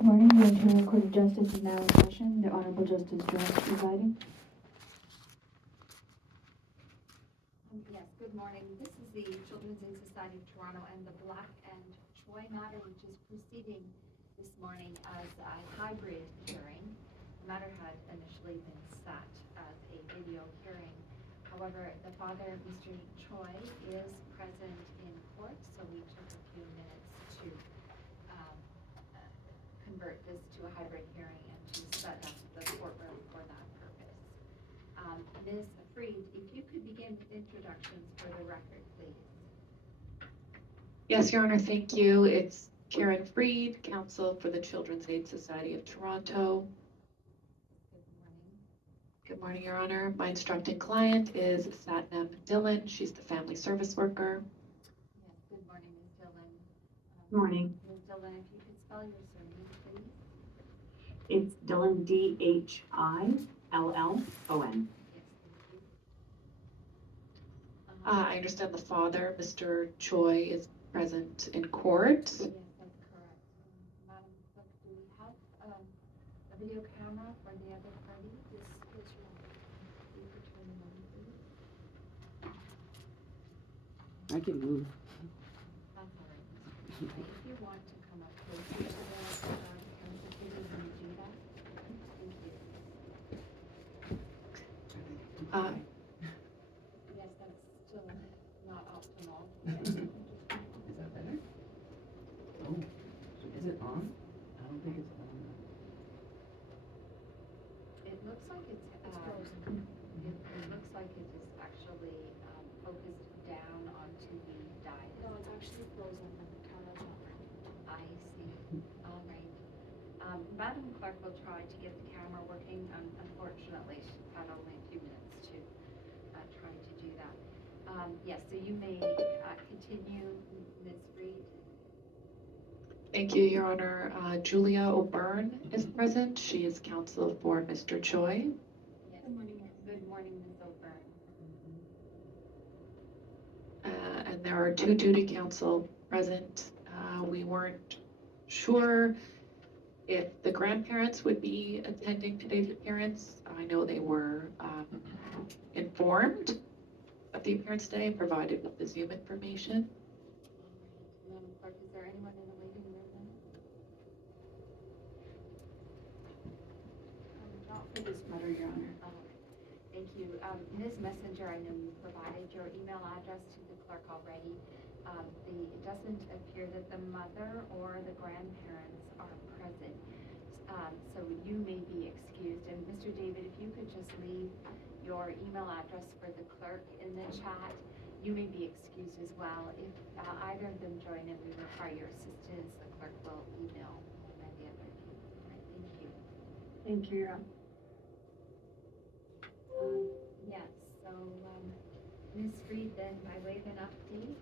Good morning, the Ontario Court of Justice is now in session. The Honorable Justice Jones presiding. Yes, good morning. This is the Children's Aid Society of Toronto and the Black and Choy matter, which is proceeding this morning as a hybrid hearing. The matter had initially been set as a video hearing. However, the father, Mr. Choy, is present in court, so we took a few minutes to convert this to a hybrid hearing and to set up the courtroom for that purpose. Ms. Freed, if you could begin with introductions for the record, please. Yes, Your Honor, thank you. It's Karen Freed, counsel for the Children's Aid Society of Toronto. Good morning. Good morning, Your Honor. My instructed client is Satnam Dillon. She's the family service worker. Yes, good morning, Ms. Dillon. Good morning. Ms. Dillon, if you could spell your surname, please. It's Dillon, Dillon. Yes, thank you. I understand the father, Mr. Choy, is present in court. Yes, that's correct. Madam Clerk, do we have a video camera for the other party? Yes, yes, Your Honor. You could turn it on, please. I can move. That's all right, Mr. Choy. If you want to come up closer to the camera, can you do that? Thank you. Yes, that's still not optimal. Is that better? Oh, is it on? I don't think it's on. It looks like it's frozen. It looks like it is actually focused down onto the dial. No, it's actually frozen and the camera's not running. I see. All right. Madam Clerk will try to get the camera working. Unfortunately, she's had only a few minutes to try to do that. Yes, so you may continue, Ms. Reed. Thank you, Your Honor. Julia O'Byrne is present. She is counsel for Mr. Choy. Yes. Good morning. Good morning, Ms. O'Byrne. And there are two duty counsel present. We weren't sure if the grandparents would be attending today's appearance. I know they were informed of the appearance today and provided with the Zoom information. Madam Clerk, is there anyone in the waiting room then? Not for this matter, Your Honor. Thank you. Ms. Messenger, I know you provided your email address to the clerk already. It doesn't appear that the mother or the grandparents are present. So you may be excused. And Mr. David, if you could just leave your email address for the clerk in the chat, you may be excused as well. If either of them join and we require your assistance, the clerk will email one or the other of you. All right, thank you. Thank you, Your Honor. Yes, so Ms. Reed, then by way of an update,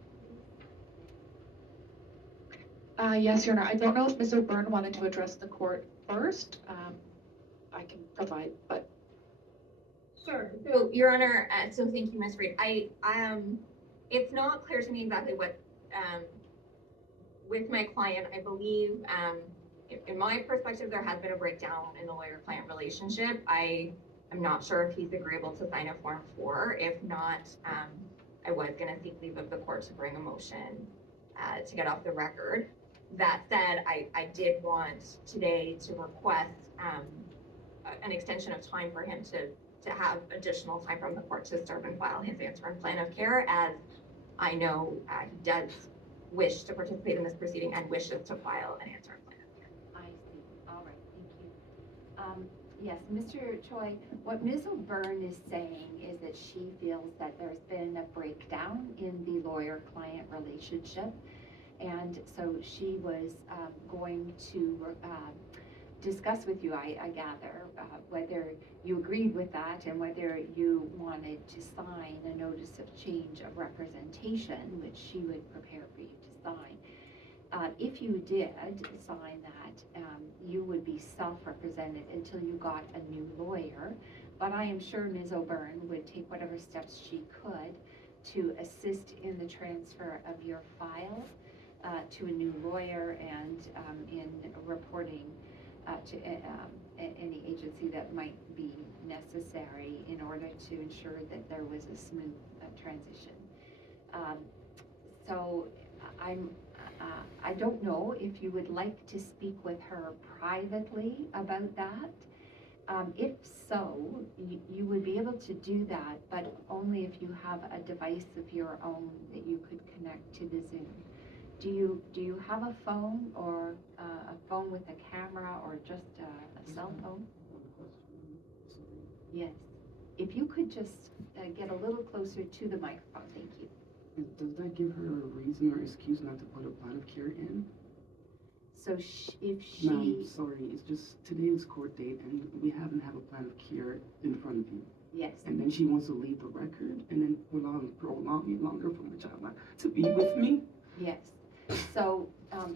Yes, Your Honor. I don't know if Ms. O'Byrne wanted to address the court first. I can provide, but. Sure. So, Your Honor, so thank you, Ms. Reed. It's not clear to me exactly what, with my client, I believe, in my perspective, there has been a breakdown in the lawyer-client relationship. I'm not sure if he's agreeable to sign a Form 4. If not, I was going to seek leave of the court to bring a motion to get off the record. That said, I did want today to request an extension of time for him to have additional time from the court to serve and file his answer and plan of care, as I know he does wish to participate in this proceeding and wishes to file an answer and plan of care. I see. All right, thank you. Yes, Mr. Choy, what Ms. O'Byrne is saying is that she feels that there's been a breakdown in the lawyer-client relationship. And so she was going to discuss with you, I gather, whether you agreed with that and whether you wanted to sign a notice of change of representation, which she would prepare for you to sign. If you did sign that, you would be self-represented until you got a new lawyer. But I am sure Ms. O'Byrne would take whatever steps she could to assist in the transfer of your file. to a new lawyer and in reporting to any agency that might be necessary in order to ensure that there was a smooth transition. So I don't know if you would like to speak with her privately about that. If so, you would be able to do that, but only if you have a device of your own that you could connect to the Zoom. Do you have a phone or a phone with a camera or just a cell phone? Yes. If you could just get a little closer to the microphone, thank you. Does that give her a reason or excuse not to put a plan of care in? So if she. Ma'am, sorry, it's just today is court date and we haven't have a plan of care in front of you. Yes. And then she wants to leave the record and then prolong it longer for my child not to be with me. Yes. So,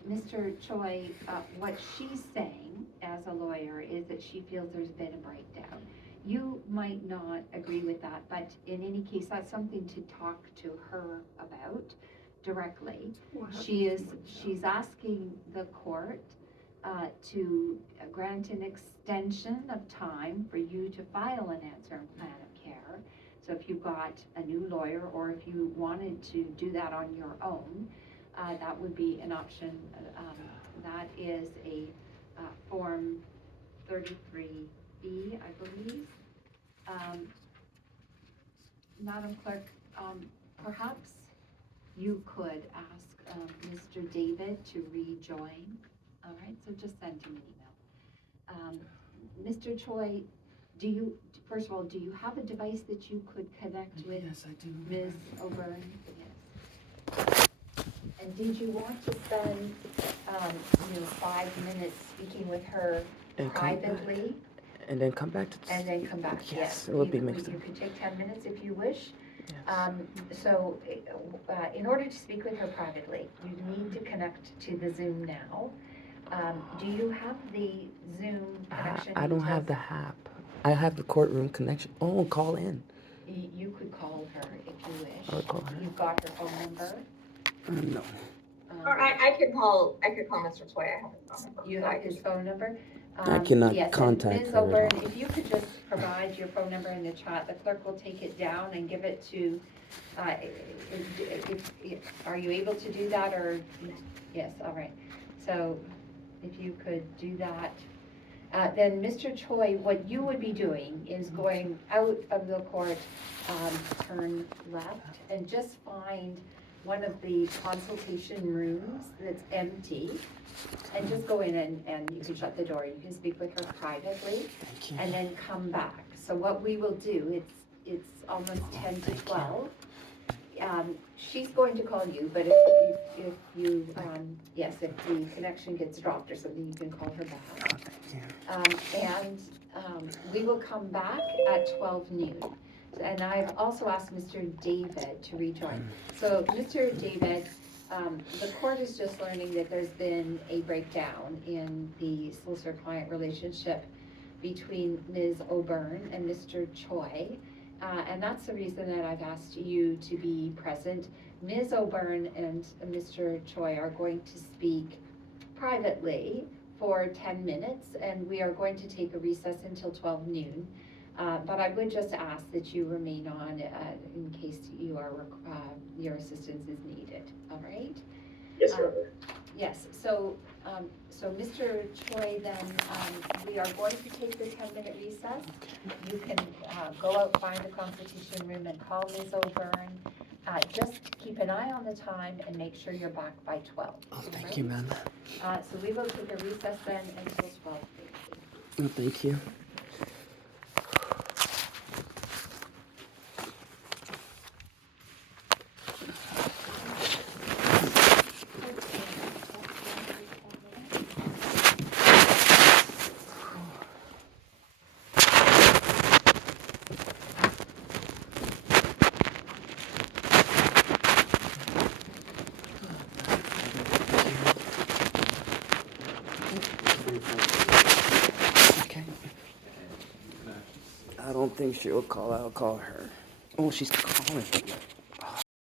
Mr. Choi, what she's saying as a lawyer is that she feels there's been a breakdown. You might not agree with that, but in any case, that's something to talk to her about directly. She's asking the court to grant an extension of time for you to file an answer and plan of care. So if you've got a new lawyer or if you wanted to do that on your own, that would be an option. That is a Form 33B, I believe. Madam Clerk, perhaps you could ask Mr. David to rejoin. All right, so just send him an email. Mr. Choi, first of all, do you have a device that you could connect with? Yes, I do. Ms. O'Byrne? Yes. And did you want to spend, 5 minutes speaking with her And come back. privately? And then come back to. And then come back, yes. It would be You mixed up. could take 10 minutes if you wish. Yes. So, in order to speak with her privately, you need to connect to the Zoom now. Do you have the Zoom connection? I don't have the app. I have the courtroom connection. Oh, call in. You could call her if you wish. I would call her. You've got her phone number? No. Or I could call Mr. Toy, I have his phone number. You so I have could his phone number? I cannot Yes, and contact Ms. her at O'Byrne, all. if you could just provide your phone number in the chat, the clerk will take it down and give it to, are you able to do that, or, yes, all right. So if you could do that. Then Mr. Choi, what you would be doing is going out of the court, turn left, and just find one of the consultation rooms that's empty, and just go in and you can shut the door. You can speak with her privately, Thank you. and then come back. So what we will do, it's almost 10 to 12. She's going to call you, but if you, if the connection gets dropped or something, you can call her back. And we will come back at 12 noon. And I've also asked Mr. David to rejoin. So, Mr. David, the court is just learning that there's been a breakdown in the solicitor-client relationship between Ms. O'Byrne and Mr. Choi. And that's the reason that I've asked you to be present. Ms. O'Byrne and Mr. Choi are going to speak privately for 10 minutes, and we are going to take a recess until 12 noon. But I would just ask that you remain on in case your assistance is needed, all right? Yes, Your Honor. Yes, so Mr. Choi, then, we are going to take the 10-minute recess. You can go out, find the consultation room and call Ms. O'Byrne. Just keep an eye on the time and make sure you're back by 12. Oh, thank you, ma'am. So we will take a recess then until 12. Oh, thank you. Okay. I don't think she'll call. I'll call her. Oh, she's calling.